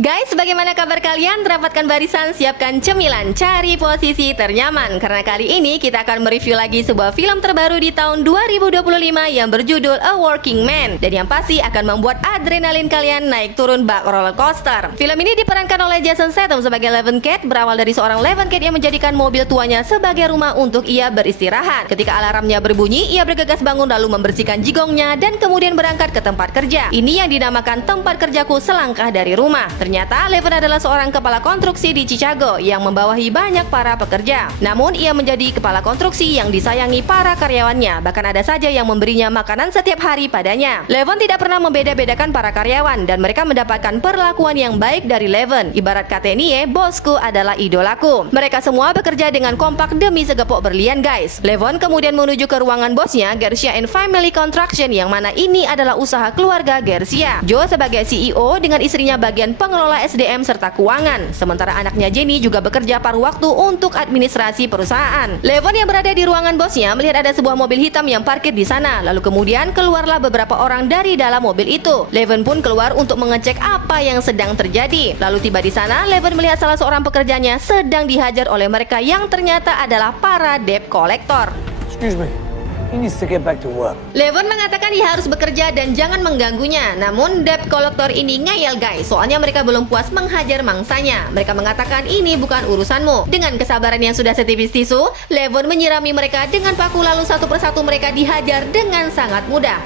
Guys, bagaimana kabar kalian? Rapatkan barisan, siapkan cemilan, cari posisi ternyaman. Karena kali ini kita akan mereview lagi sebuah film terbaru di tahun 2025 yang berjudul A Working Man. Dan yang pasti akan membuat adrenalin kalian naik turun bak roller coaster. Film ini diperankan oleh Jason Statham sebagai Levin Cat. Berawal dari seorang Levin Cat yang menjadikan mobil tuanya sebagai rumah untuk ia beristirahat. Ketika alarmnya berbunyi, ia bergegas bangun lalu membersihkan jigongnya dan kemudian berangkat ke tempat kerja. Ini yang dinamakan tempat kerjaku selangkah dari rumah. Ternyata Levin adalah seorang kepala konstruksi di Chicago yang membawahi banyak para pekerja. Namun ia menjadi kepala konstruksi yang disayangi para karyawannya. Bahkan ada saja yang memberinya makanan setiap hari padanya. Levin tidak pernah membeda-bedakan para karyawan dan mereka mendapatkan perlakuan yang baik dari Levin. Ibarat kata nih, bosku adalah idolaku. Mereka semua bekerja dengan kompak demi segepok berlian, guys. Levin kemudian menuju ke ruangan bosnya, Garcia and Family Construction, yang mana ini adalah usaha keluarga Garcia. Joe sebagai CEO dengan istrinya bagian pengelola SDM serta keuangan. Sementara anaknya Jenny juga bekerja paruh waktu untuk administrasi perusahaan. Levin yang berada di ruangan bosnya melihat ada sebuah mobil hitam yang parkir di sana. Lalu kemudian keluarlah beberapa orang dari dalam mobil itu. Levin pun keluar untuk mengecek apa yang sedang terjadi. Lalu tiba di sana, Levin melihat salah seorang pekerjanya sedang dihajar oleh mereka yang ternyata adalah para debt collector. Excuse me. He needs to get back to work. Levin mengatakan ia harus bekerja dan jangan mengganggunya. Namun debt collector ini ngeyel, guys. Soalnya mereka belum puas menghajar mangsanya. Mereka mengatakan ini bukan urusanmu. Dengan kesabaran yang sudah setipis tisu, Levin menyirami mereka dengan paku lalu satu persatu mereka dihajar dengan sangat mudah.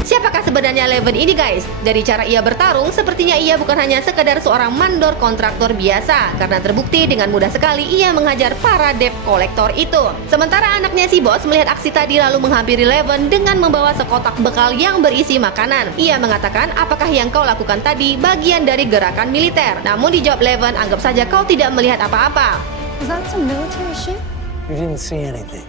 Siapakah sebenarnya Levin ini, guys? Dari cara ia bertarung, sepertinya ia bukan hanya sekedar seorang mandor kontraktor biasa, karena terbukti dengan mudah sekali ia menghajar para debt collector itu. Sementara anaknya si bos melihat aksi tadi lalu menghampiri Levin dengan membawa sekotak bekal yang berisi makanan. Ia mengatakan, apakah yang kau lakukan tadi bagian dari gerakan militer? Namun dijawab Levin, anggap saja kau tidak melihat apa-apa. Is that some military shit? You didn't see anything.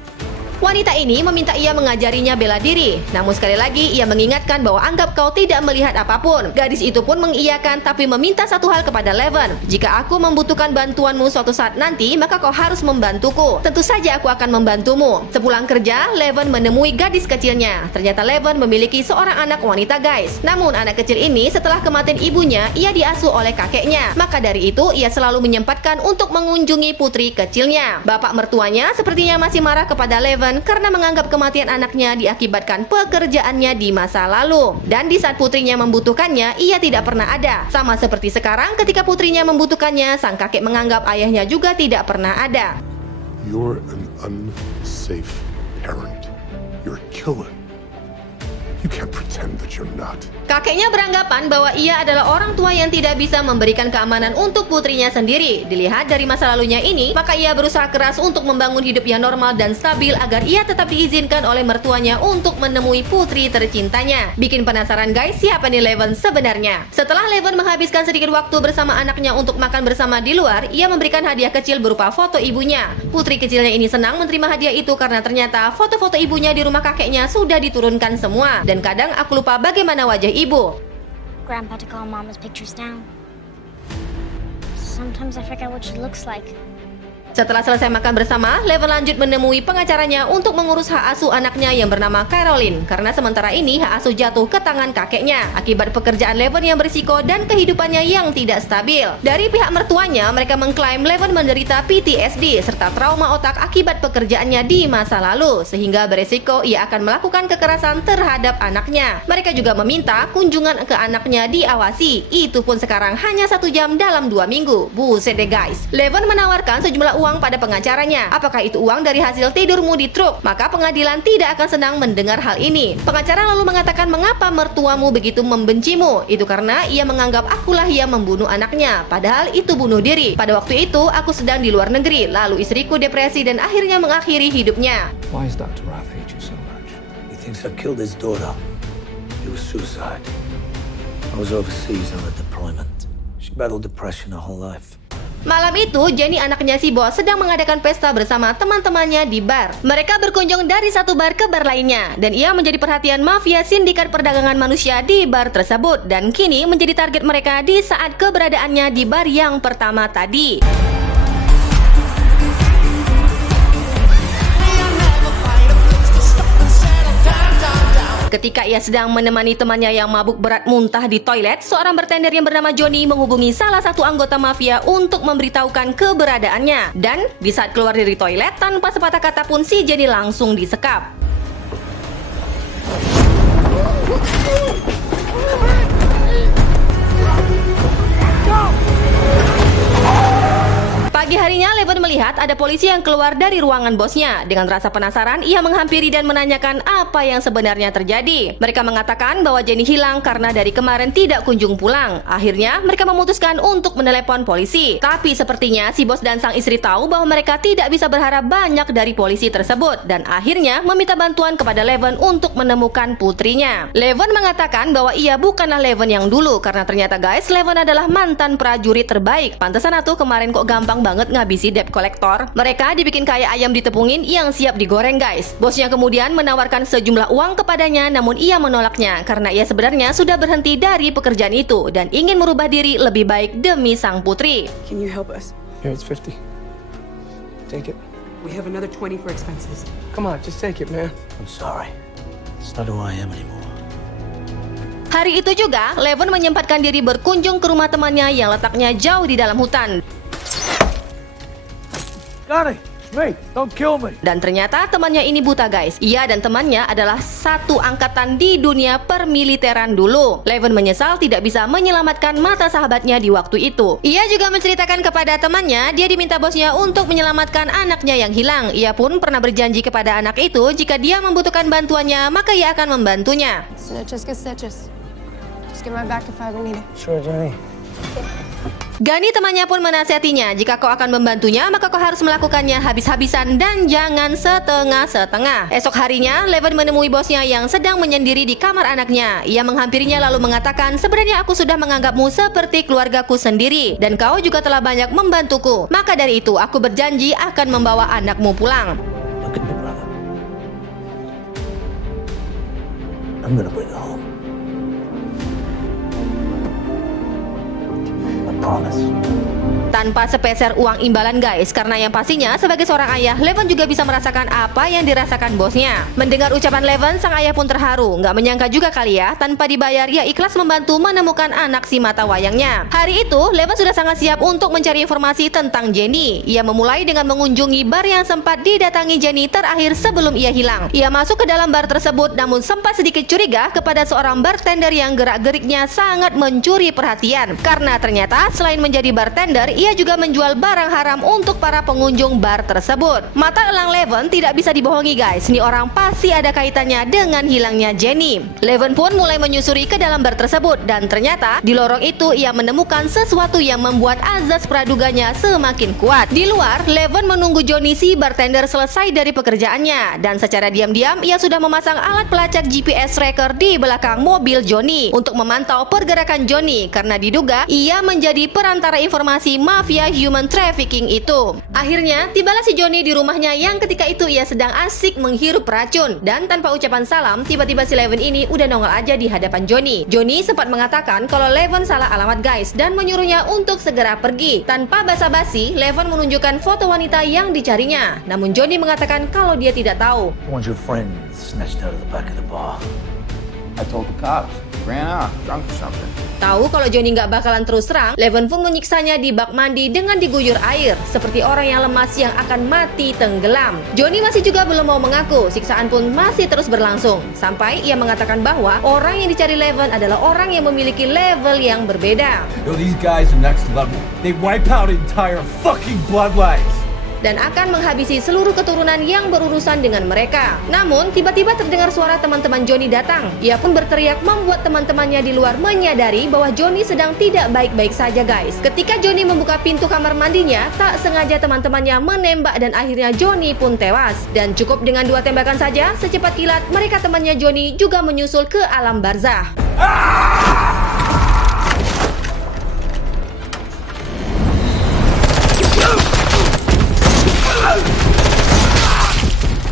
Wanita ini meminta ia mengajarinya bela diri. Namun sekali lagi ia mengingatkan bahwa anggap kau tidak melihat apapun. Gadis itu pun mengiyakan tapi meminta satu hal kepada Levin. Jika aku membutuhkan bantuanmu suatu saat nanti, maka kau harus membantuku. Tentu saja aku akan membantumu. Sepulang kerja, Levin menemui gadis kecilnya. Ternyata Levin memiliki seorang anak wanita, guys. Namun anak kecil ini setelah kematian ibunya, ia diasuh oleh kakeknya. Maka dari itu ia selalu menyempatkan untuk mengunjungi putri kecilnya. Bapak mertuanya sepertinya masih marah kepada Levin karena menganggap kematian anaknya diakibatkan pekerjaannya di masa lalu. Dan di saat putrinya membutuhkannya, ia tidak pernah ada. Sama seperti sekarang ketika putrinya membutuhkannya, sang kakek menganggap ayahnya juga tidak pernah ada. You're an unsafe parent. You're a killer. You can't pretend that you're not. Kakeknya beranggapan bahwa ia adalah orang tua yang tidak bisa memberikan keamanan untuk putrinya sendiri. Dilihat dari masa lalunya ini, maka ia berusaha keras untuk membangun hidup yang normal dan stabil agar ia tetap diizinkan oleh mertuanya untuk menemui putri tercintanya. Bikin penasaran, guys, siapa nih Levin sebenarnya? Setelah Levin menghabiskan sedikit waktu bersama anaknya untuk makan bersama di luar, ia memberikan hadiah kecil berupa foto ibunya. Putri kecilnya ini senang menerima hadiah itu karena ternyata foto-foto ibunya di rumah kakeknya sudah diturunkan semua. Dan kadang aku lupa bagaimana wajah ibu. Grandpa to call Mama's pictures down. Sometimes I forget what she looks like. Setelah selesai makan bersama, Levin lanjut menemui pengacaranya untuk mengurus hak asuh anaknya yang bernama Caroline. Karena sementara ini hak asuh jatuh ke tangan kakeknya akibat pekerjaan Levin yang berisiko dan kehidupannya yang tidak stabil. Dari pihak mertuanya, mereka mengklaim Levin menderita PTSD serta trauma otak akibat pekerjaannya di masa lalu, sehingga beresiko ia akan melakukan kekerasan terhadap anaknya. Mereka juga meminta kunjungan ke anaknya diawasi. Itu pun sekarang hanya 1 jam dalam 2 minggu. Buset deh, guys. Levin menawarkan sejumlah uang pada pengacaranya. Apakah itu uang dari hasil tidurmu di truk? Maka pengadilan tidak akan senang mendengar hal ini. Pengacara lalu mengatakan, mengapa mertuamu begitu membencimu? Itu karena ia menganggap akulah yang membunuh anaknya. Padahal itu bunuh diri. Pada waktu itu aku sedang di luar negeri. Lalu istriku depresi dan akhirnya mengakhiri hidupnya. Why is Dr. Roth hate you so much? He thinks I killed his daughter. It was suicide. I was overseas on a deployment. She battled depression her whole life. Malam itu, Jenny anaknya si bos sedang mengadakan pesta bersama teman-temannya di bar. Mereka berkunjung dari satu bar ke bar lainnya, dan ia menjadi perhatian mafia sindikat perdagangan manusia di bar tersebut. Dan kini menjadi target mereka di saat keberadaannya di bar yang pertama tadi. Ketika ia sedang menemani temannya yang mabuk berat muntah di toilet, seorang bartender yang bernama Johnny menghubungi salah satu anggota mafia untuk memberitahukan keberadaannya. Dan di saat keluar dari toilet, tanpa sepatah kata pun si Jenny langsung disekap. Pagi harinya, Levon melihat ada polisi yang keluar dari ruangan bosnya. Dengan rasa penasaran, ia menghampiri dan menanyakan apa yang sebenarnya terjadi. Mereka mengatakan bahwa Jenny hilang karena dari kemarin tidak kunjung pulang. Akhirnya, mereka memutuskan untuk menelepon polisi. Tapi sepertinya si bos dan sang istri tahu bahwa mereka tidak bisa berharap banyak dari polisi tersebut. Dan akhirnya meminta bantuan kepada Levon untuk menemukan putrinya. Levon mengatakan bahwa ia bukanlah Levon yang dulu. Karena ternyata guys, Levon adalah mantan prajurit terbaik. Pantesan atuh kemarin kok gampang banget ngabisi debt collector. Mereka dibikin kayak ayam ditepungin yang siap digoreng guys. Bosnya kemudian menawarkan sejumlah uang kepadanya, namun ia menolaknya karena ia sebenarnya sudah berhenti dari pekerjaan itu dan ingin merubah diri lebih baik demi sang putri. Can you help us? Here, it's 50. Take it. We have another 20 for expenses. Come on, just take it, man. I'm sorry. It's not who I am anymore. Hari itu juga, Levon menyempatkan diri berkunjung ke rumah temannya yang letaknya jauh di dalam hutan. Johnny, it's me. Don't kill me. Dan ternyata temannya ini buta guys. Ia dan temannya adalah satu angkatan di dunia permiliteran dulu. Levon menyesal tidak bisa menyelamatkan mata sahabatnya di waktu itu. Ia juga menceritakan kepada temannya dia diminta bosnya untuk menyelamatkan anaknya yang hilang. Ia pun pernah berjanji kepada anak itu jika dia membutuhkan bantuannya maka ia akan membantunya. Snitches get stitches. Just get my back if I ever need it. Sure, Johnny. Gani temannya pun menasihatinya, jika kau akan membantunya maka kau harus melakukannya habis-habisan dan jangan setengah-setengah. Esok harinya, Levon menemui bosnya yang sedang menyendiri di kamar anaknya. Ia menghampirinya lalu mengatakan, sebenarnya aku sudah menganggapmu seperti keluargaku sendiri dan kau juga telah banyak membantuku. Maka dari itu aku berjanji akan membawa anakmu pulang. Look at me, brother. I'm gonna bring her home. I promise. Tanpa sepeser uang imbalan guys, karena yang pastinya sebagai seorang ayah, Levon juga bisa merasakan apa yang dirasakan bosnya. Mendengar ucapan Levon, sang ayah pun terharu. Nggak menyangka juga kali ya, tanpa dibayar ia ikhlas membantu menemukan anak si mata wayangnya. Hari itu, Levon sudah sangat siap untuk mencari informasi tentang Jenny. Ia memulai dengan mengunjungi bar yang sempat didatangi Jenny terakhir sebelum ia hilang. Ia masuk ke dalam bar tersebut namun sempat sedikit curiga kepada seorang bartender yang gerak-geriknya sangat mencuri perhatian. Karena ternyata selain menjadi bartender, ia juga menjual barang haram untuk para pengunjung bar tersebut. Mata elang Levon tidak bisa dibohongi guys. Ini orang pasti ada kaitannya dengan hilangnya Jenny. Levon pun mulai menyusuri ke dalam bar tersebut dan ternyata di lorong itu ia menemukan sesuatu yang membuat azas praduganya semakin kuat. Di luar, Levon menunggu Johnny si bartender selesai dari pekerjaannya dan secara diam-diam ia sudah memasang alat pelacak GPS tracker di belakang mobil Johnny untuk memantau pergerakan Johnny karena diduga ia menjadi perantara informasi mafia human trafficking itu. Akhirnya, tibalah si Johnny di rumahnya yang ketika itu ia sedang asik menghirup racun. Dan tanpa ucapan salam, tiba-tiba si Levon ini udah nongol aja di hadapan Johnny. Johnny sempat mengatakan kalau Levon salah alamat guys dan menyuruhnya untuk segera pergi. Tanpa basa-basi, Levon menunjukkan foto wanita yang dicarinya. Namun Johnny mengatakan kalau dia tidak tahu. The one's your friend snatched out of the back of the bar. I told the cops. Ran out, drunk or something. Tahu kalau Johnny nggak bakalan terus terang, Levon pun menyiksanya di bak mandi dengan diguyur air, seperti orang yang lemas yang akan mati tenggelam. Johnny masih juga belum mau mengaku, siksaan pun masih terus berlangsung. Sampai ia mengatakan bahwa orang yang dicari Levon adalah orang yang memiliki level yang berbeda. Yo, these guys are next level. They wipe out entire fucking bloodlines. Dan akan menghabisi seluruh keturunan yang berurusan dengan mereka. Namun, tiba-tiba terdengar suara teman-teman Johnny datang. Ia pun berteriak membuat teman-temannya di luar menyadari bahwa Johnny sedang tidak baik-baik saja guys. Ketika Johnny membuka pintu kamar mandinya, tak sengaja teman-temannya menembak dan akhirnya Johnny pun tewas. Dan cukup dengan 2 tembakan saja, secepat kilat mereka temannya Johnny juga menyusul ke alam barzah.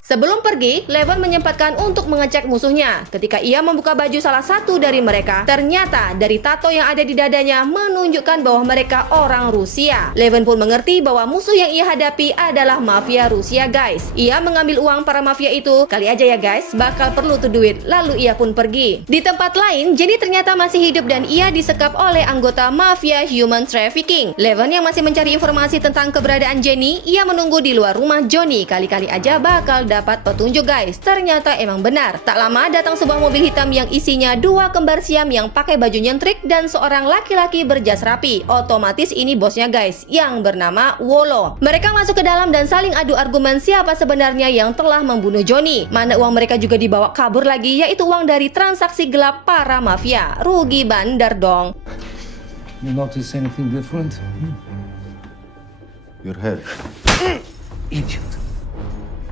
Sebelum pergi, Levon menyempatkan untuk mengecek musuhnya. Ketika ia membuka baju salah satu dari mereka, ternyata dari tato yang ada di dadanya menunjukkan bahwa mereka orang Rusia. Levon pun mengerti bahwa musuh yang ia hadapi adalah mafia Rusia, guys. Ia mengambil uang para mafia itu. Kali aja ya guys, bakal perlu tuh duit. Lalu ia pun pergi. Di tempat lain, Jenny ternyata masih hidup dan ia disekap oleh anggota mafia human trafficking. Levon yang masih mencari informasi tentang keberadaan Jenny, ia menunggu di luar rumah Johnny. Kali-kali aja bakal dapat petunjuk, guys. Ternyata emang benar. Tak lama datang sebuah mobil hitam yang isinya dua kembar siam yang pakai baju nyentrik dan seorang laki-laki berjas rapi. Otomatis ini bosnya, guys, yang bernama Wolo. Mereka masuk ke dalam dan saling adu argumen siapa sebenarnya yang telah membunuh Johnny. Mana uang mereka juga dibawa kabur lagi, yaitu uang dari transaksi gelap para mafia. Rugi bandar dong. You notice anything different? Your head. Idiot.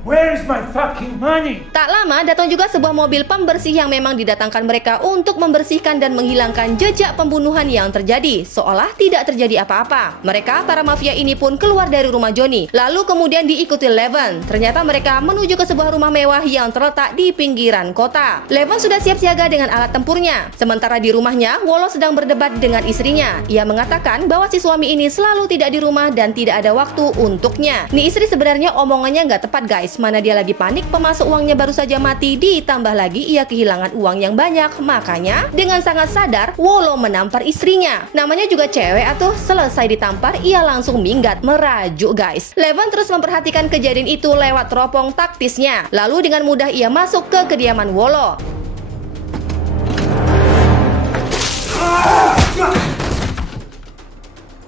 Where is my fucking money? Tak lama datang juga sebuah mobil pembersih yang memang didatangkan mereka untuk membersihkan dan menghilangkan jejak pembunuhan yang terjadi, seolah tidak terjadi apa-apa. Mereka, para mafia ini pun keluar dari rumah Johnny, lalu kemudian diikuti Levon. Ternyata mereka menuju ke sebuah rumah mewah yang terletak di pinggiran kota. Levon sudah siap siaga dengan alat tempurnya. Sementara di rumahnya, Wolo sedang berdebat dengan istrinya. Ia mengatakan bahwa si suami ini selalu tidak di rumah dan tidak ada waktu untuknya. Nih istri sebenarnya omongannya nggak tepat, guys. Mana dia lagi panik, pemasuk uangnya baru saja mati, ditambah lagi ia kehilangan uang yang banyak. Makanya dengan sangat sadar, Wolo menampar istrinya. Namanya juga cewek atuh. Selesai ditampar, ia langsung minggat, merajuk, guys. Levon terus memperhatikan kejadian itu lewat teropong taktisnya. Lalu dengan mudah ia masuk ke kediaman Wolo.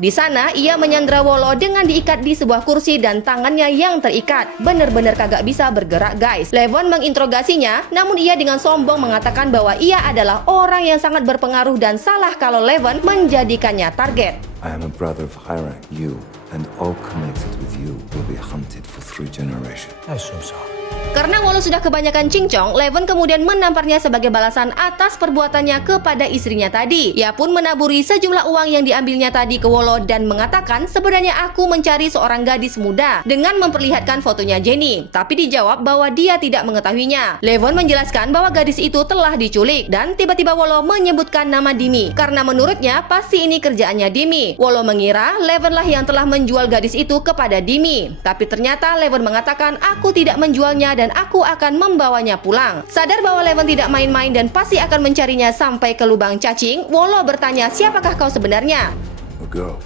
Di sana, ia menyandra Wolo dengan diikat di sebuah kursi dan tangannya yang terikat. Bener-bener kagak bisa bergerak, guys. Levon menginterogasinya, namun ia dengan sombong mengatakan bahwa ia adalah orang yang sangat berpengaruh dan salah kalau Levon menjadikannya target. I am a brother of Hiram. You and all connected with you will be hunted for 3 generations. I'm so sorry. Karena Wolo sudah kebanyakan cincong, Levon kemudian menamparnya sebagai balasan atas perbuatannya kepada istrinya tadi. Ia pun menaburi sejumlah uang yang diambilnya tadi ke Wolo dan mengatakan, sebenarnya aku mencari seorang gadis muda, dengan memperlihatkan fotonya Jenny. Tapi dijawab bahwa dia tidak mengetahuinya. Levon menjelaskan bahwa gadis itu telah diculik dan tiba-tiba Wolo menyebutkan nama Dimi. Karena menurutnya pasti ini kerjaannya Dimi. Wolo mengira Levon lah yang telah menjual gadis itu kepada Dimi. Tapi ternyata Levon mengatakan, aku tidak menjualnya dan aku akan membawanya pulang. Sadar bahwa Levon tidak main-main dan pasti akan mencarinya sampai ke lubang cacing, Wolo bertanya, siapakah kau sebenarnya? A girl.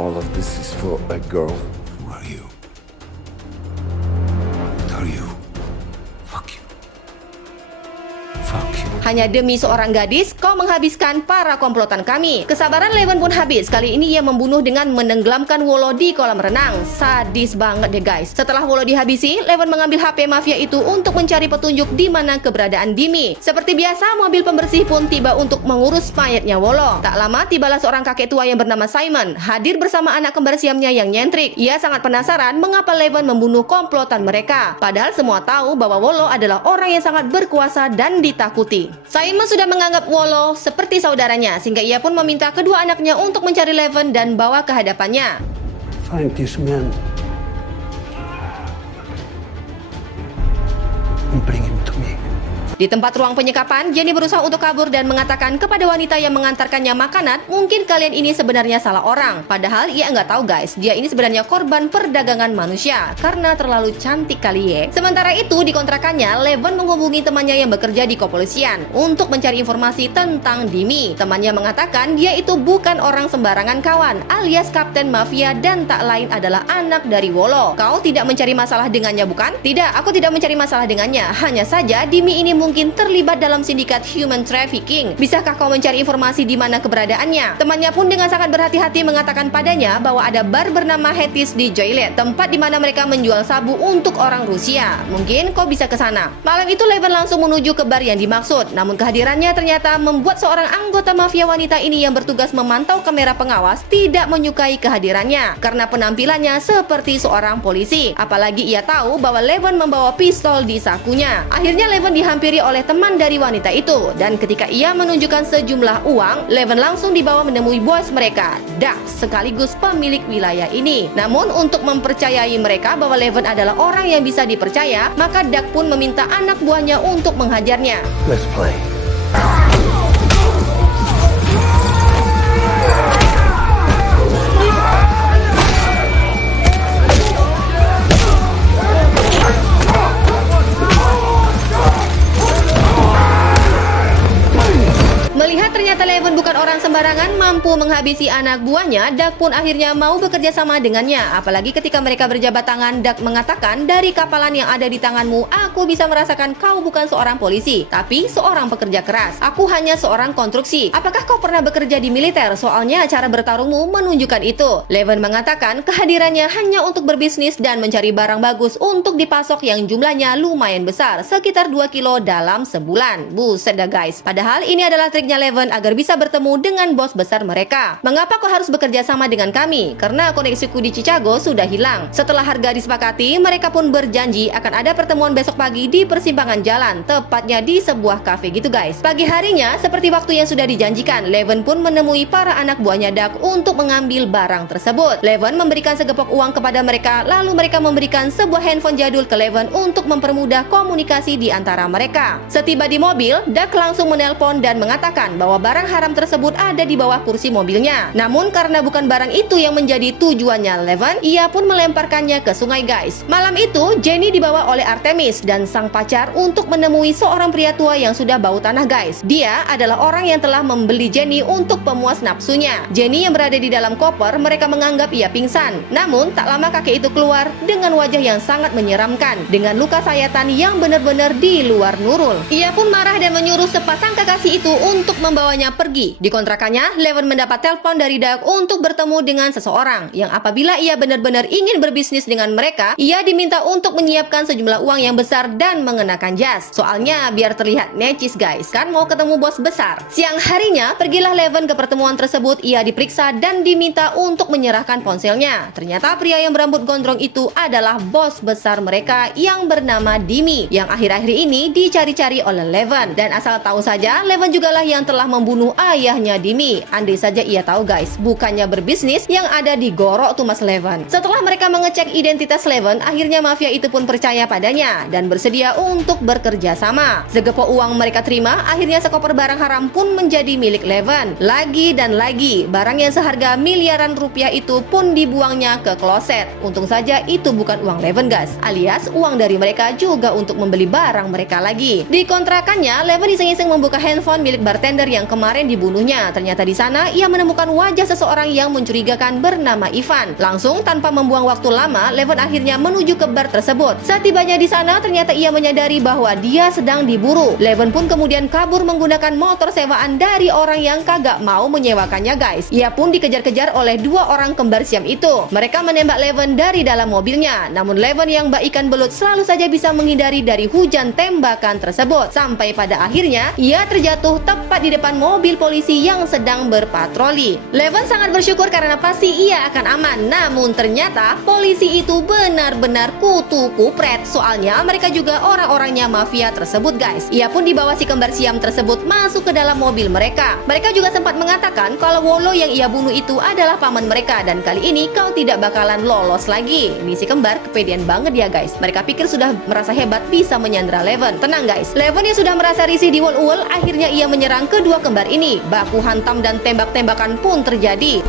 All of this is for a girl. Who are you? Who are you? Fuck you. Fuck you. Hanya demi seorang gadis, kau menghabiskan para komplotan kami. Kesabaran Levon pun habis. Kali ini ia membunuh dengan menenggelamkan Wolo di kolam renang. Sadis banget deh, guys. Setelah Wolo dihabisi, Levon mengambil HP mafia itu untuk mencari petunjuk di mana keberadaan Dimi. Seperti biasa, mobil pembersih pun tiba untuk mengurus mayatnya Wolo. Tak lama, tibalah seorang kakek tua yang bernama Simon, hadir bersama anak kembar siamnya yang nyentrik. Ia sangat penasaran mengapa Levon membunuh komplotan mereka. Padahal semua tahu bahwa Wolo adalah orang yang sangat berkuasa dan ditakuti. Simon sudah menganggap Wolo seperti saudaranya, sehingga ia pun meminta kedua anaknya untuk mencari Levon dan bawa ke hadapannya. Find this man and bring him to me. Di tempat ruang penyekapan, Jenny berusaha untuk kabur dan mengatakan kepada wanita yang mengantarkannya makanan, mungkin kalian ini sebenarnya salah orang. Padahal ia nggak tahu, guys, dia ini sebenarnya korban perdagangan manusia karena terlalu cantik kali ya. Sementara itu di kontrakannya, Levon menghubungi temannya yang bekerja di kepolisian untuk mencari informasi tentang Dimi. Temannya mengatakan dia itu bukan orang sembarangan kawan, alias Kapten Mafia dan tak lain adalah anak dari Wolo. Kau tidak mencari masalah dengannya, bukan? Tidak, aku tidak mencari masalah dengannya. Hanya saja Dimi ini mungkin terlibat dalam sindikat human trafficking. Bisakah kau mencari informasi di mana keberadaannya? Temannya pun dengan sangat berhati-hati mengatakan padanya bahwa ada bar bernama Hetis di Joylet, tempat di mana mereka menjual sabu untuk orang Rusia. Mungkin kau bisa ke sana. Malam itu Levon langsung menuju ke bar yang dimaksud. Namun kehadirannya ternyata membuat seorang anggota mafia wanita ini yang bertugas memantau kamera pengawas tidak menyukai kehadirannya karena penampilannya seperti seorang polisi. Apalagi ia tahu bahwa Levon membawa pistol di sakunya. Akhirnya Levon dihampiri dia oleh teman dari wanita itu. Dan ketika ia menunjukkan sejumlah uang, Leven langsung dibawa menemui bos mereka, Duck, sekaligus pemilik wilayah ini. Namun untuk mempercayai mereka bahwa Leven adalah orang yang bisa dipercaya, maka Duck pun meminta anak buahnya untuk menghajarnya. Let's play. Melihat ternyata Leven bukan orang sembarangan mampu menghabisi anak buahnya, Duck pun akhirnya mau bekerja sama dengannya. Apalagi ketika mereka berjabat tangan, Duck mengatakan, dari kapalan yang ada di tanganmu, aku bisa merasakan kau bukan seorang polisi, tapi seorang pekerja keras. Aku hanya seorang konstruksi. Apakah kau pernah bekerja di militer? Soalnya cara bertarungmu menunjukkan itu. Leven mengatakan kehadirannya hanya untuk berbisnis dan mencari barang bagus untuk dipasok yang jumlahnya lumayan besar, sekitar 2 kilo dalam sebulan. Buset dah guys. Padahal ini adalah triknya Leven agar bisa bertemu dengan bos besar mereka. Mengapa kau harus bekerja sama dengan kami? Karena koneksiku di Chicago sudah hilang. Setelah harga disepakati, mereka pun berjanji akan ada pertemuan besok pagi di persimpangan jalan, tepatnya di sebuah kafe gitu guys. Pagi harinya, seperti waktu yang sudah dijanjikan, Leven pun menemui para anak buahnya Duck untuk mengambil barang tersebut. Leven memberikan segepok uang kepada mereka, lalu mereka memberikan sebuah handphone jadul ke Leven untuk mempermudah komunikasi di antara mereka. Setiba di mobil, Duck langsung menelpon dan mengatakan bahwa barang haram tersebut ada di bawah kursi mobilnya. Namun karena bukan barang itu yang menjadi tujuannya Leven, ia pun melemparkannya ke sungai guys. Malam itu, Jenny dibawa oleh Artemis dan sang pacar untuk menemui seorang pria tua yang sudah bau tanah guys. Dia adalah orang yang telah membeli Jenny untuk pemuas nafsunya. Jenny yang berada di dalam koper, mereka menganggap ia pingsan. Namun tak lama kakek itu keluar dengan wajah yang sangat menyeramkan, dengan luka sayatan yang benar-benar di luar nurul. Ia pun marah dan menyuruh sepasang kekasih itu untuk membawanya pergi. Di kontrakannya, Leven mendapat telepon dari Duck untuk bertemu dengan seseorang yang apabila ia benar-benar ingin berbisnis dengan mereka, ia diminta untuk menyiapkan sejumlah uang yang besar dan mengenakan jas. Soalnya biar terlihat necis guys, kan mau ketemu bos besar. Siang harinya, pergilah Leven ke pertemuan tersebut. Ia diperiksa dan diminta untuk menyerahkan ponselnya. Ternyata pria yang berambut gondrong itu adalah bos besar mereka yang bernama Dimi, yang akhir-akhir ini dicari-cari oleh Leven. Dan asal tahu saja, Leven jugalah yang telah membunuh ayahnya Dimi. Andai saja ia tahu guys, bukannya berbisnis yang ada di gorok tuh Mas Leven. Setelah mereka mengecek identitas Leven, akhirnya mafia itu pun percaya padanya dan bersedia untuk bekerja sama. Segepok uang mereka terima, akhirnya sekoper barang haram pun menjadi milik Leven. Lagi dan lagi, barang yang seharga miliaran rupiah itu pun dibuangnya ke kloset. Untung saja itu bukan uang Leven guys, alias uang dari mereka juga untuk membeli barang mereka lagi. Di kontrakannya, Leven iseng-iseng membuka handphone milik bartender yang kemarin dibunuhnya. Ternyata di sana ia menemukan wajah seseorang yang mencurigakan bernama Ivan. Langsung tanpa membuang waktu lama, Leven akhirnya menuju ke bar tersebut. Setibanya di sana, ternyata ia menyadari bahwa dia sedang diburu. Leven pun kemudian kabur menggunakan motor sewaan dari orang yang kagak mau menyewakannya guys. Ia pun dikejar-kejar oleh dua orang kembar siam itu. Mereka menembak Leven dari dalam mobilnya. Namun Leven yang baikan belut selalu saja bisa menghindari dari hujan tembakan tersebut. Sampai pada akhirnya ia terjatuh tepat di depan mobil polisi yang sedang berpatroli. Leven sangat bersyukur karena pasti ia akan aman. Namun ternyata polisi itu benar-benar kutu kupret. Soalnya mereka juga orang-orangnya mafia tersebut guys. Ia pun dibawa si kembar siam tersebut masuk ke dalam mobil mereka. Mereka juga sempat mengatakan kalau Wolo yang ia bunuh itu adalah paman mereka dan kali ini kau tidak bakalan lolos lagi. Ini si kembar kepedean banget ya guys. Mereka pikir sudah merasa hebat bisa menyandera Leven. Tenang guys, Leven yang sudah merasa risih di wol-wol, akhirnya ia menyerang kedua kembar ini. Baku hantam dan tembak-tembakan pun terjadi.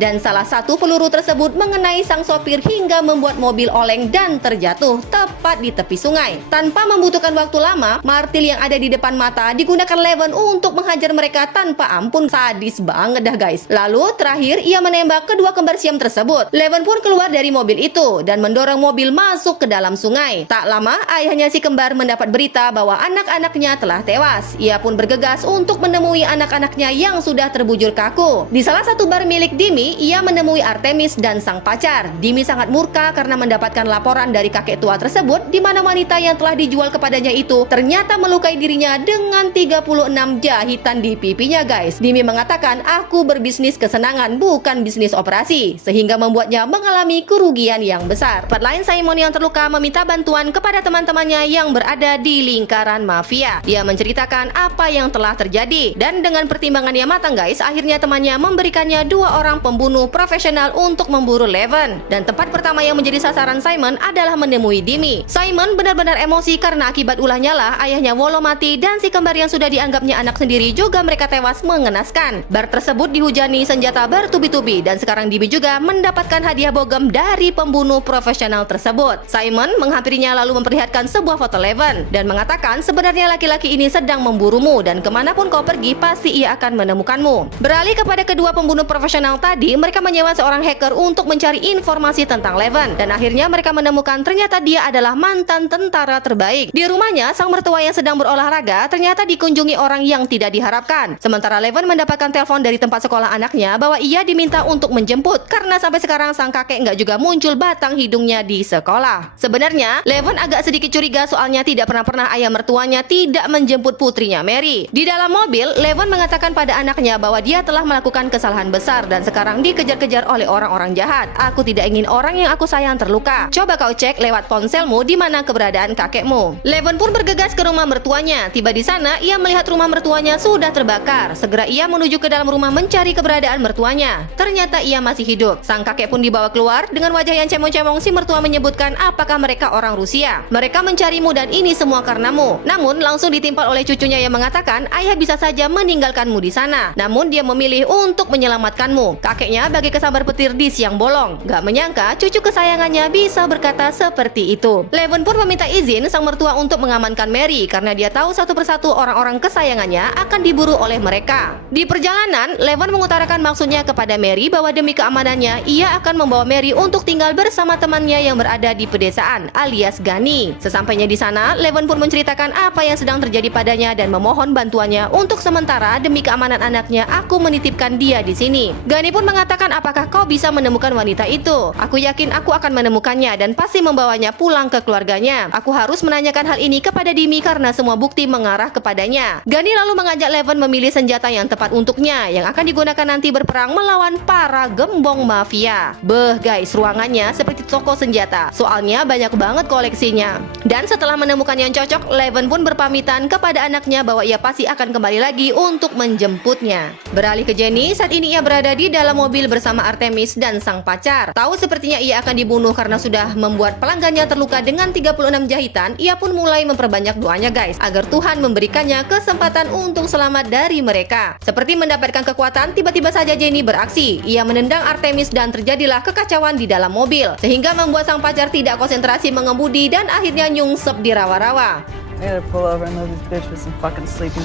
Dan salah satu peluru tersebut mengenai sang sopir hingga membuat mobil oleng dan terjatuh tepat di tepi sungai. Tanpa membutuhkan waktu lama, martil yang ada di depan mata digunakan Leven untuk menghajar mereka tanpa ampun. Sadis banget dah guys. Lalu terakhir ia menembak kedua kembar siam tersebut. Leven pun keluar dari mobil itu dan mendorong mobil masuk ke dalam sungai. Tak lama ayahnya si kembar mendapat berita bahwa anak-anaknya telah tewas. Ia pun bergegas untuk menemui anak-anaknya yang sudah terbujur kaku. Di salah satu bar milik Dimi, ini, ia menemui Artemis dan sang pacar. Dimi sangat murka karena mendapatkan laporan dari kakek tua tersebut di mana wanita yang telah dijual kepadanya itu ternyata melukai dirinya dengan 36 jahitan di pipinya, guys. Dimi mengatakan, aku berbisnis kesenangan, bukan bisnis operasi, sehingga membuatnya mengalami kerugian yang besar. Tempat lain, Simon yang terluka meminta bantuan kepada teman-temannya yang berada di lingkaran mafia. Ia menceritakan apa yang telah terjadi, dan dengan pertimbangan yang matang, guys, akhirnya temannya memberikannya 2 orang pembunuh profesional untuk memburu Leven. Dan tempat pertama yang menjadi sasaran Simon adalah menemui Dimi. Simon benar-benar emosi karena akibat ulahnya lah ayahnya Wolo mati dan si kembar yang sudah dianggapnya anak sendiri juga mereka tewas mengenaskan. Bar tersebut dihujani senjata bertubi-tubi dan sekarang Dimi juga mendapatkan hadiah bogem dari pembunuh profesional tersebut. Simon menghampirinya lalu memperlihatkan sebuah foto Leven dan mengatakan sebenarnya laki-laki ini sedang memburumu dan kemanapun kau pergi pasti ia akan menemukanmu. Beralih kepada kedua pembunuh profesional tadi, mereka menyewa seorang hacker untuk mencari informasi tentang Leven dan akhirnya mereka menemukan ternyata dia adalah mantan tentara terbaik. Di rumahnya, sang mertua yang sedang berolahraga ternyata dikunjungi orang yang tidak diharapkan. Sementara Leven mendapatkan telepon dari tempat sekolah anaknya bahwa ia diminta untuk menjemput karena sampai sekarang sang kakek nggak juga muncul batang hidungnya di sekolah. Sebenarnya, Leven agak sedikit curiga soalnya tidak pernah ayah mertuanya tidak menjemput putrinya Mary. Di dalam mobil, Leven mengatakan pada anaknya bahwa dia telah melakukan kesalahan besar dan sekarang dikejar-kejar oleh orang-orang jahat. Aku tidak ingin orang yang aku sayang terluka. Coba kau cek lewat ponselmu di mana keberadaan kakekmu. Leven pun bergegas ke rumah mertuanya. Tiba di sana, ia melihat rumah mertuanya sudah terbakar. Segera ia menuju ke dalam rumah mencari keberadaan mertuanya. Ternyata ia masih hidup. Sang kakek pun dibawa keluar dengan wajah yang cemong-cemong. Si mertua menyebutkan apakah mereka orang Rusia. Mereka mencarimu dan ini semua karenamu. Namun langsung ditimpal oleh cucunya yang mengatakan ayah bisa saja meninggalkanmu di sana. Namun dia memilih untuk menyelamatkanmu. Kakeknya bagi kesabar petir di siang bolong. Gak menyangka cucu kesayangannya bisa berkata seperti itu. Leven pun meminta izin sang mertua untuk mengamankan Mary karena dia tahu satu persatu orang-orang kesayangannya akan diburu oleh mereka. Di perjalanan, Leven mengutarakan maksudnya kepada Mary bahwa demi keamanannya ia akan membawa Mary untuk tinggal bersama temannya yang berada di pedesaan alias Gani. Sesampainya di sana, Leven pun menceritakan apa yang sedang terjadi padanya dan memohon bantuannya untuk sementara demi keamanan anaknya aku menitipkan dia di sini. Gani pun mengatakan apakah kau bisa menemukan wanita itu? Aku yakin aku akan menemukannya dan pasti membawanya pulang ke keluarganya. Aku harus menanyakan hal ini kepada Dimi karena semua bukti mengarah kepadanya. Gani lalu mengajak Leven memilih senjata yang tepat untuknya yang akan digunakan nanti berperang melawan para gembong mafia. Beh guys, ruangannya seperti toko senjata. Soalnya banyak banget koleksinya. Dan setelah menemukan yang cocok, Leven pun berpamitan kepada anaknya bahwa ia pasti akan kembali lagi untuk menjemputnya. Beralih ke Jenny, saat ini ia berada di dalam mobil bersama Artemis dan sang pacar. Tahu sepertinya ia akan dibunuh karena sudah membuat pelanggannya terluka dengan 36 jahitan, ia pun mulai memperbanyak doanya guys, agar Tuhan memberikannya kesempatan untuk selamat dari mereka. Seperti mendapatkan kekuatan, tiba-tiba saja Jenny beraksi. Ia menendang Artemis dan terjadilah kekacauan di dalam mobil, sehingga membuat sang pacar tidak konsentrasi mengemudi dan akhirnya nyungsep di rawa-rawa. I gotta pull over and load this bitch with some fucking sleeping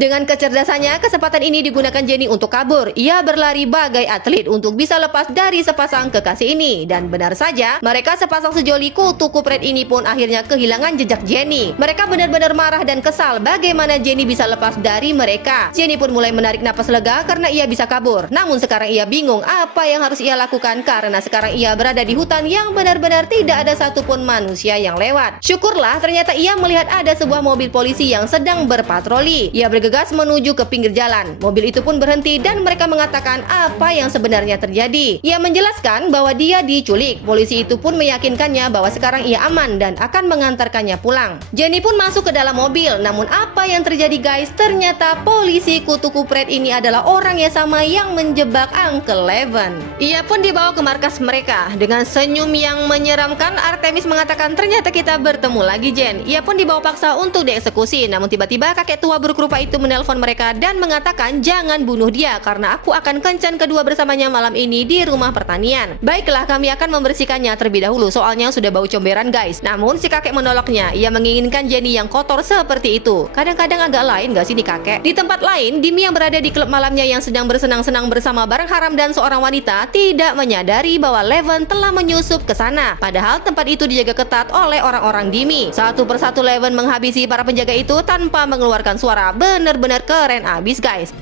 Dengan kecerdasannya, kesempatan ini digunakan Jenny untuk kabur. Ia berlari bagai atlet untuk bisa lepas dari sepasang kekasih ini. Dan benar saja, mereka sepasang sejoli kutu kupret ini pun akhirnya kehilangan jejak Jenny. Mereka benar-benar marah dan kesal bagaimana Jenny bisa lepas dari mereka. Jenny pun mulai menarik napas lega karena ia bisa kabur. Namun sekarang ia bingung apa yang harus ia lakukan karena sekarang ia berada di hutan yang benar-benar tidak ada satupun manusia yang lewat. Syukurlah ternyata ia melihat ada sebuah mobil polisi yang sedang berpatroli. Ia bergegas menuju ke pinggir jalan. Mobil itu pun berhenti dan mereka mengatakan apa yang sebenarnya terjadi. Ia menjelaskan bahwa dia diculik. Polisi itu pun meyakinkannya bahwa sekarang ia aman dan akan mengantarkannya pulang. Jenny pun masuk ke dalam mobil. Namun apa yang terjadi guys? Ternyata polisi kutu kupret ini adalah orang yang sama yang menjebak Uncle Leven. Ia pun dibawa ke markas mereka. Dengan senyum yang menyeramkan, Artemis mengatakan ternyata kita bertemu lagi Jen. Ia pun dibawa paksa untuk dieksekusi. Namun tiba-tiba kakek tua buruk rupa itu menelpon mereka dan mengatakan jangan bunuh dia karena aku akan kencan kedua bersamanya malam ini di rumah pertanian. Baiklah, kami akan membersihkannya terlebih dahulu, soalnya sudah bau comberan guys. Namun si kakek menolaknya, ia menginginkan Jenny yang kotor seperti itu. Kadang-kadang agak lain gak sih nih kakek? Di tempat lain, Dimi yang berada di klub malamnya yang sedang bersenang-senang bersama barang haram dan seorang wanita tidak menyadari bahwa Leven telah menyusup ke sana. Padahal tempat itu dijaga ketat oleh orang-orang Dimi. Satu persatu Leven menghabisi para penjaga itu tanpa mengeluarkan suara. Bener-bener keren abis guys.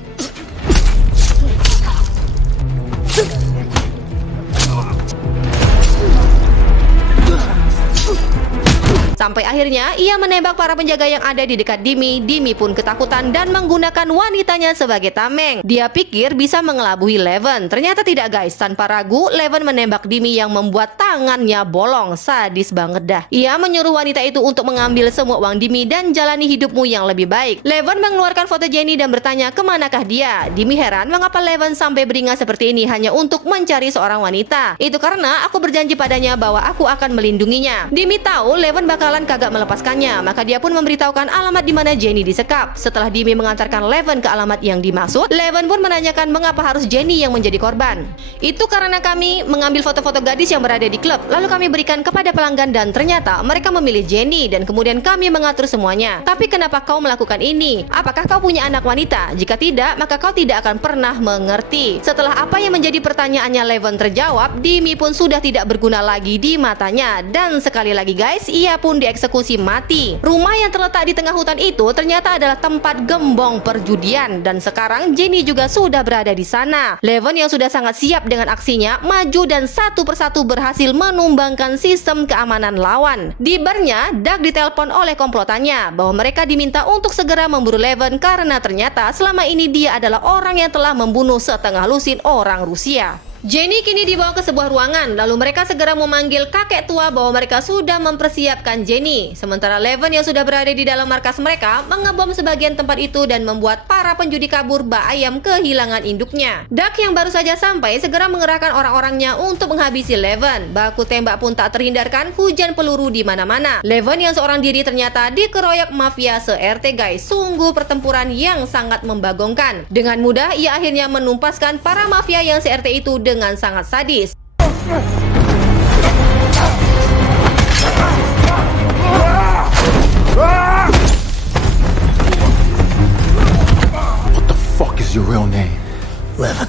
Sampai akhirnya ia menembak para penjaga yang ada di dekat Dimi. Dimi pun ketakutan dan menggunakan wanitanya sebagai tameng. Dia pikir bisa mengelabui Leven. Ternyata tidak guys. Tanpa ragu, Leven menembak Dimi yang membuat tangannya bolong. Sadis banget dah. Ia menyuruh wanita itu untuk mengambil semua uang Dimi dan jalani hidupmu yang lebih baik. Leven mengeluarkan foto Jenny dan bertanya kemanakah dia. Dimi heran mengapa Leven sampai beringas seperti ini hanya untuk mencari seorang wanita. Itu karena aku berjanji padanya bahwa aku akan melindunginya. Dimi tahu Leven bakalan kagak melepaskannya, maka dia pun memberitahukan alamat di mana Jenny disekap. Setelah Dimi mengantarkan Leven ke alamat yang dimaksud, Leven pun menanyakan mengapa harus Jenny yang menjadi korban. Itu karena kami mengambil foto-foto gadis yang berada di klub, lalu kami berikan kepada pelanggan dan ternyata mereka memilih Jenny dan kemudian kami mengatur semuanya. Tapi kenapa kau melakukan ini? Apakah kau punya anak wanita? Jika tidak, maka kau tidak akan pernah mengerti. Setelah apa yang menjadi pertanyaannya Leven terjawab, Dimi pun sudah tidak berguna lagi di matanya. Dan sekali lagi guys, ia pun dieksekusi mati. Rumah yang terletak di tengah hutan itu ternyata adalah tempat gembong perjudian dan sekarang Jenny juga sudah berada di sana. Leven yang sudah sangat siap dengan aksinya maju dan satu persatu berhasil menumbangkan sistem keamanan lawan. Di barnya, Doug ditelepon oleh komplotannya bahwa mereka diminta untuk segera memburu Leven karena ternyata selama ini dia adalah orang yang telah membunuh setengah lusin orang Rusia. Jenny kini dibawa ke sebuah ruangan, lalu mereka segera memanggil kakek tua bahwa mereka sudah mempersiapkan Jenny. Sementara Leven yang sudah berada di dalam markas mereka mengebom sebagian tempat itu dan membuat para penjudi kabur bak ayam kehilangan induknya. Doug yang baru saja sampai segera mengerahkan orang-orangnya untuk menghabisi Leven. Baku tembak pun tak terhindarkan, hujan peluru di mana-mana. Leven yang seorang diri ternyata dikeroyok mafia se-RT guys. Sungguh pertempuran yang sangat membagongkan. Dengan mudah ia akhirnya menumpaskan para mafia yang se-RT itu dengan sangat sadis. What the fuck is your real name? Leven.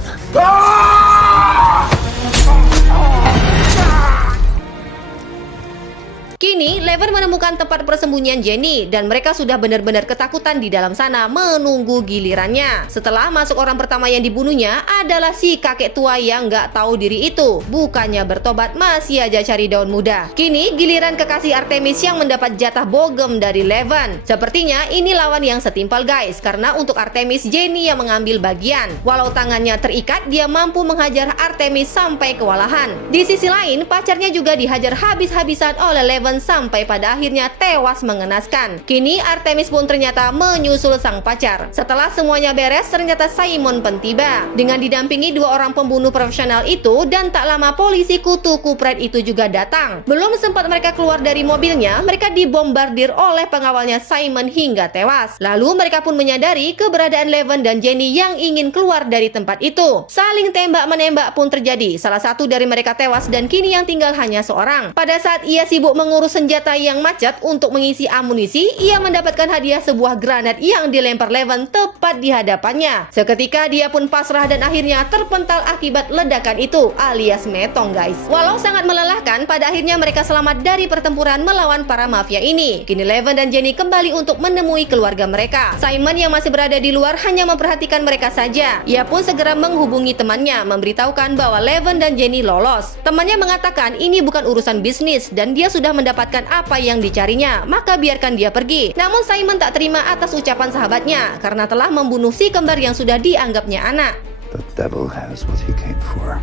Kini, Leven menemukan tempat persembunyian Jenny dan mereka sudah benar-benar ketakutan di dalam sana menunggu gilirannya. Setelah masuk, orang pertama yang dibunuhnya adalah si kakek tua yang nggak tahu diri itu. Bukannya bertobat, masih aja cari daun muda. Kini, giliran kekasih Artemis yang mendapat jatah bogem dari Leven. Sepertinya ini lawan yang setimpal guys, karena untuk Artemis, Jenny yang mengambil bagian. Walau tangannya terikat, dia mampu menghajar Artemis sampai kewalahan. Di sisi lain, pacarnya juga dihajar habis-habisan oleh Leven sampai pada akhirnya tewas mengenaskan. Kini Artemis pun ternyata menyusul sang pacar. Setelah semuanya beres, ternyata Simon pun tiba dengan didampingi dua orang pembunuh profesional itu dan tak lama polisi kutu kupret itu juga datang. Belum sempat mereka keluar dari mobilnya, mereka dibombardir oleh pengawalnya Simon hingga tewas. Lalu mereka pun menyadari keberadaan Leven dan Jenny yang ingin keluar dari tempat itu. Saling tembak-menembak pun terjadi. Salah satu dari mereka tewas dan kini yang tinggal hanya seorang. Pada saat ia sibuk mengurus senjata yang macet untuk mengisi amunisi, ia mendapatkan hadiah sebuah granat yang dilempar Leven tepat di hadapannya. Seketika dia pun pasrah dan akhirnya terpental akibat ledakan itu, alias metong guys. Walau sangat melelahkan, pada akhirnya mereka selamat dari pertempuran melawan para mafia ini. Kini Leven dan Jenny kembali untuk menemui keluarga mereka. Simon yang masih berada di luar hanya memperhatikan mereka saja. Ia pun segera menghubungi temannya, memberitahukan bahwa Leven dan Jenny lolos. Temannya mengatakan ini bukan urusan bisnis dan dia sudah mendapatkan apa yang dicarinya, maka biarkan dia pergi. Namun Simon tak terima atas ucapan sahabatnya karena telah membunuh si kembar yang sudah dianggapnya anak. The devil has what he came for.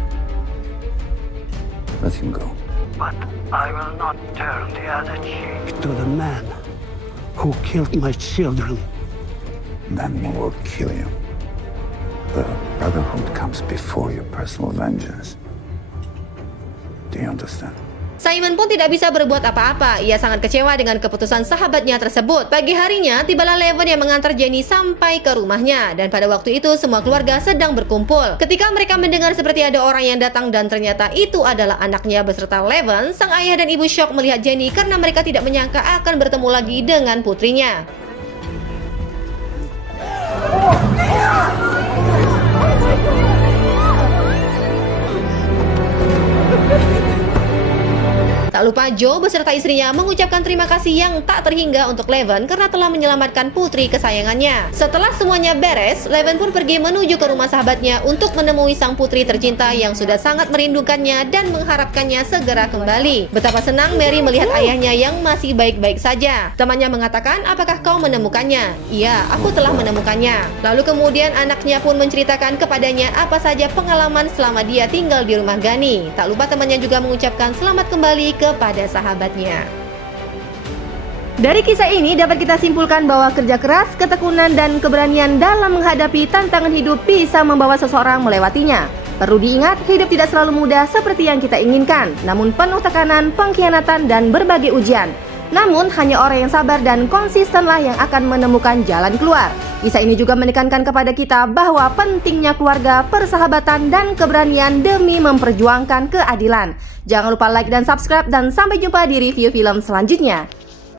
Let him go. But I will not turn the other cheek. To the man who killed my children. Then we will kill you. The Brotherhood comes before your personal vengeance. Do you understand? Simon pun tidak bisa berbuat apa-apa. Ia sangat kecewa dengan keputusan sahabatnya tersebut. Pagi harinya, tibalah Leven yang mengantar Jenny sampai ke rumahnya. Dan pada waktu itu, semua keluarga sedang berkumpul. Ketika mereka mendengar seperti ada orang yang datang dan ternyata itu adalah anaknya beserta Leven, sang ayah dan ibu syok melihat Jenny karena mereka tidak menyangka akan bertemu lagi dengan putrinya. Tak lupa Joe beserta istrinya mengucapkan terima kasih yang tak terhingga untuk Leven karena telah menyelamatkan putri kesayangannya. Setelah semuanya beres, Leven pun pergi menuju ke rumah sahabatnya untuk menemui sang putri tercinta yang sudah sangat merindukannya dan mengharapkannya segera kembali. Betapa senang Mary melihat ayahnya yang masih baik-baik saja. Temannya mengatakan, apakah kau menemukannya? Iya, aku telah menemukannya. Lalu kemudian anaknya pun menceritakan kepadanya apa saja pengalaman selama dia tinggal di rumah Gunny. Tak lupa temannya juga mengucapkan selamat kembali kepada sahabatnya. Dari kisah ini dapat kita simpulkan bahwa kerja keras, ketekunan, dan keberanian dalam menghadapi tantangan hidup bisa membawa seseorang melewatinya. Perlu diingat, hidup tidak selalu mudah seperti yang kita inginkan, namun penuh tekanan, pengkhianatan, dan berbagai ujian. Namun, hanya orang yang sabar dan konsistenlah yang akan menemukan jalan keluar. Kisah ini juga menekankan kepada kita bahwa pentingnya keluarga, persahabatan, dan keberanian demi memperjuangkan keadilan. Jangan lupa like dan subscribe, dan sampai jumpa di review film selanjutnya.